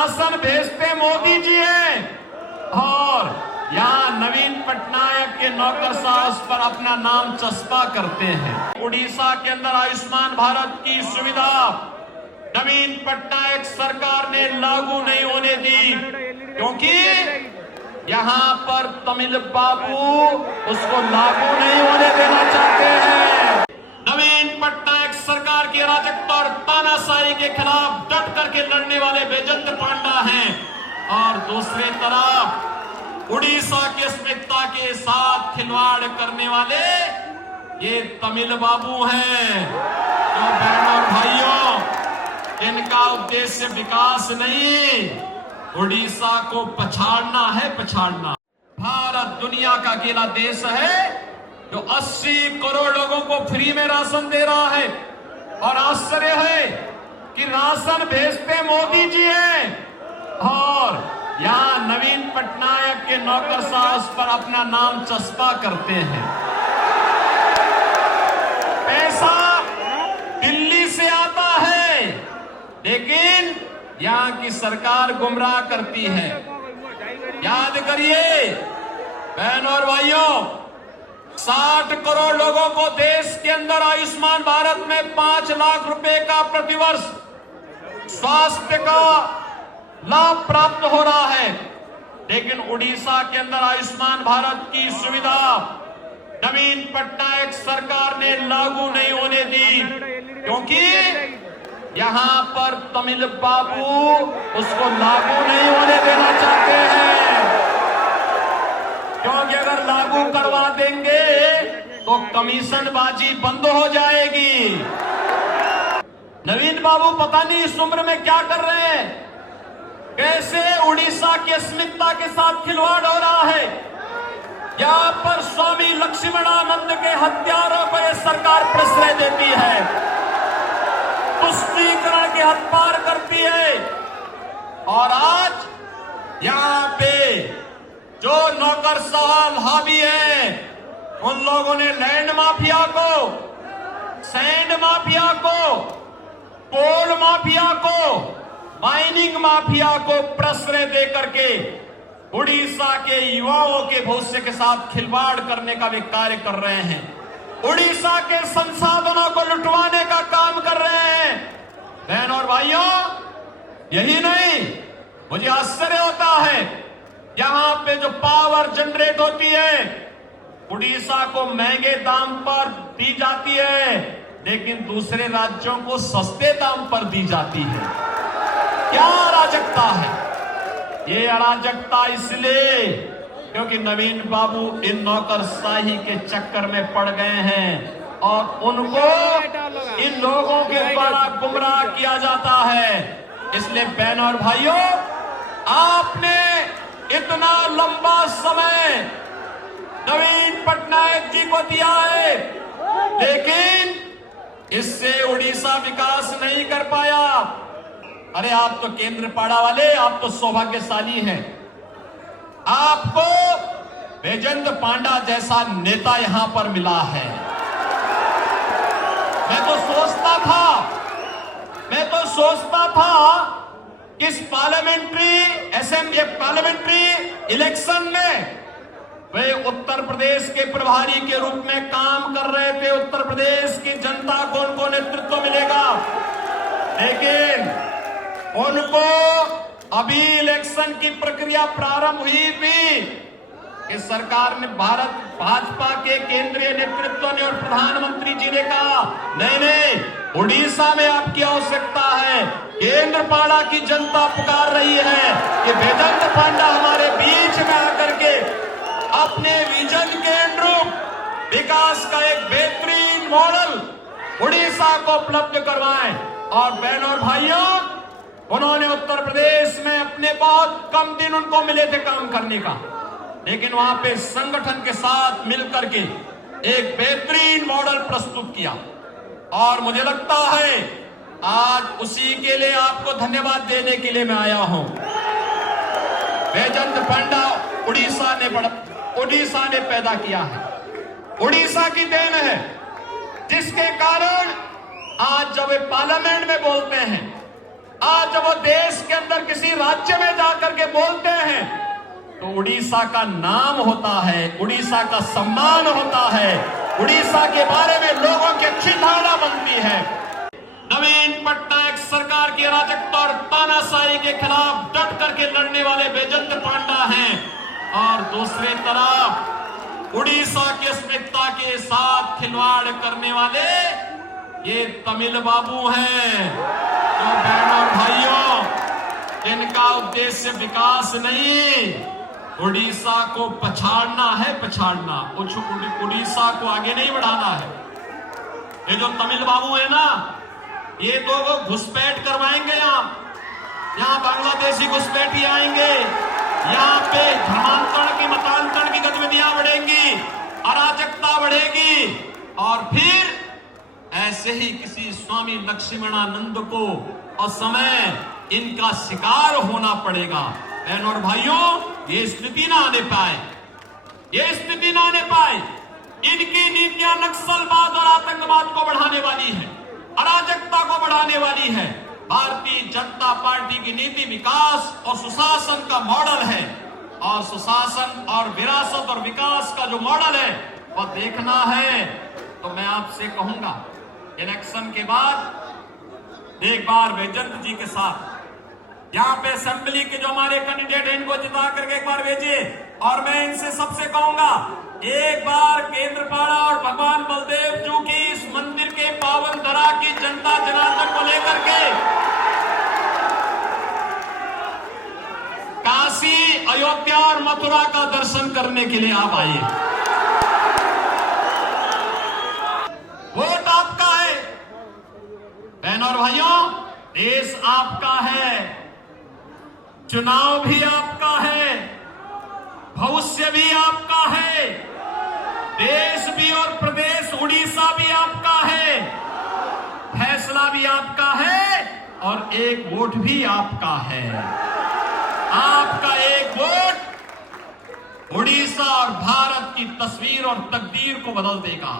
शासन भेजते मोदी जी हैं और यहाँ नवीन पटनायक के नौकर साहस पर अपना नाम चस्पा करते हैं। उड़ीसा के अंदर आयुष्मान भारत की सुविधा नवीन पटनायक सरकार ने लागू नहीं होने दी, क्योंकि यहाँ पर तमिल बाबू उसको लागू नहीं होने देना चाहते हैं। नवीन पटनायक सरकार की अराजकता और तानाशाही के खिलाफ डट करके लड़ने वाले बैजयंत पांडा हैं और दूसरी तरफ उड़ीसा की अस्मिता के साथ खिलवाड़ करने वाले ये तमिल बाबू हैं। तो बहनों और भाइयों, इनका उद्देश्य विकास नहीं, उड़ीसा को पछाड़ना है, पछाड़ना। भारत दुनिया का अकेला देश है जो 80 करोड़ लोगों को फ्री में राशन दे रहा है और आश्चर्य है कि राशन भेजते मोदी जी हैं और यहाँ नवीन पटनायक के नौकर साहस पर अपना नाम चस्पा करते हैं। पैसा दिल्ली से आता है, लेकिन यहाँ की सरकार गुमराह करती है। याद करिए बहनों और भाइयों, 60 करोड़ लोगों को देश के अंदर आयुष्मान भारत में 5 लाख रुपए का प्रतिवर्ष स्वास्थ्य का लाभ प्राप्त हो रहा है, लेकिन उड़ीसा के अंदर आयुष्मान भारत की सुविधा नवीन पटनायक सरकार ने लागू नहीं होने दी, क्योंकि यहाँ पर तमिल बाबू उसको लागू नहीं होने देना चाहते हैं। क्योंकि अगर लागू करवा देंगे तो कमीशनबाजी बंद हो जाएगी। नवीन बाबू पता नहीं इस उम्र में क्या कर रहे हैं, कैसे उड़ीसा की अस्मिता के साथ खिलवाड़ हो रहा है। यहाँ पर स्वामी लक्ष्मणानंद के हत्यारों को यह सरकार प्रश्रय देती है, तुष्टीकरण के हद पार करती है। और आज यहाँ पे जो नौकरशाह हावी है, उन लोगों ने लैंड माफिया को, सैंड माफिया को, कोल माफिया को, माइनिंग माफिया को प्रश्रय दे करके उड़ीसा के युवाओं के भविष्य के साथ खिलवाड़ करने का वे कार्य कर रहे हैं। उड़ीसा के संसाधनों को लुटवाने का काम कर रहे हैं। बहनों और भाइयों, यही नहीं, मुझे आश्चर्य होता है, यहाँ पे जो पावर जनरेट होती है उड़ीसा को महंगे दाम पर दी जाती है, लेकिन दूसरे राज्यों को सस्ते दाम पर दी जाती है। क्या अराजकता है? ये अराजकता इसलिए क्योंकि नवीन बाबू इन नौकरशाही के चक्कर में पड़ गए हैं और उनको इन लोगों के द्वारा गुमराह किया जाता है। इसलिए बहनों और भाइयों, आपने इतना लंबा समय नवीन पटनायक जी को दिया है, लेकिन इससे उड़ीसा विकास नहीं कर पाया। अरे आप तो केंद्रपाड़ा वाले, आप तो सौभाग्यशाली हैं, आपको बैजयंत पांडा जैसा नेता यहां पर मिला है। मैं तो सोचता था कि इस पार्लियामेंट्री इलेक्शन में वे उत्तर प्रदेश के प्रभारी के रूप में काम कर रहे थे। उत्तर प्रदेश की जनता को उनको नेतृत्व मिलेगा, लेकिन उनको अभी इलेक्शन की प्रक्रिया प्रारंभ हुई थी कि सरकार ने, भाजपा के केंद्रीय नेतृत्व ने और प्रधानमंत्री जी ने कहा, नहीं, उड़ीसा में आपकी आवश्यकता है। केंद्रपाड़ा की जनता पुकार रही है कि बैजयंत पांडा हमारे बीच में आकर के अपने विजन के अनुरूप विकास का एक बेहतरीन मॉडल उड़ीसा को उपलब्ध करवाएं। और बहनों और भाइयों, उन्होंने उत्तर प्रदेश में अपने बहुत कम दिन उनको मिले थे काम करने का, लेकिन वहां पे संगठन के साथ मिलकर के एक बेहतरीन मॉडल प्रस्तुत किया। और मुझे लगता है आज उसी के लिए आपको धन्यवाद देने के लिए मैं आया हूं। बैजयंत पांडा उड़ीसा ने पैदा किया है, उड़ीसा की देन है, जिसके कारण आज जब वे पार्लियामेंट में बोलते हैं आज जब वो देश के अंदर किसी राज्य में जाकर के बोलते हैं तो उड़ीसा का नाम होता है, उड़ीसा का सम्मान होता है, उड़ीसा के बारे में लोगों की अच्छी धारणा बनती है। नवीन पटनायक सरकार की अराजकता और तानाशाही के खिलाफ डट करके लड़ने वाले वैजयंत पांडा हैं और दूसरी तरफ उड़ीसा की अस्मिता के साथ खिलवाड़ करने वाले ये तमिल बाबू हैं। तो बहनों और भाइयों, जिनका उद्देश्य विकास नहीं, उड़ीसा को पछाड़ना है, पछाड़ना, उड़ीसा को आगे नहीं बढ़ाना है। ये जो तमिल बाबू है ना, ये तो वो घुसपैठ करवाएंगे। यहाँ बांग्लादेशी घुसपैठी आएंगे, यहाँ पे धर्मांतरण की मतांतरण की गतिविधियां बढ़ेंगी, अराजकता बढ़ेगी और फिर ऐसे ही किसी स्वामी लक्ष्मणानंद को असमय इनका शिकार होना पड़ेगा। बहनों और भाइयों, ये स्थिति ना आने पाए, ये स्थिति ना आने पाए। इनकी नीतियां नक्सलवाद और आतंकवाद को बढ़ाने वाली है, अराजकता को बढ़ाने वाली है। भारतीय जनता पार्टी की नीति विकास और सुशासन का मॉडल है और सुशासन और विरासत और विकास का जो मॉडल है वो देखना है। तो मैं आपसे कहूंगा, इलेक्शन के बाद एक बार वैजयंत जी के साथ यहाँ पे असेंबली के जो हमारे कैंडिडेट हैं इनको जिता करके एक बार भेजिए। और मैं इनसे सबसे कहूंगा, एक बार केंद्रपाड़ा और भगवान बलदेव जी की इस मंदिर के पावन धरा की जनता जनार्दन को लेकर के काशी, अयोध्या और मथुरा का दर्शन करने के लिए आप आइए। वोट आपका है बहनों और भाइयों, देश आपका है, चुनाव भी आपका है, भविष्य भी आपका है, देश भी और प्रदेश उड़ीसा भी आपका है, फैसला भी आपका है और एक वोट भी आपका है। आपका एक वोट उड़ीसा और भारत की तस्वीर और तकदीर को बदल देगा।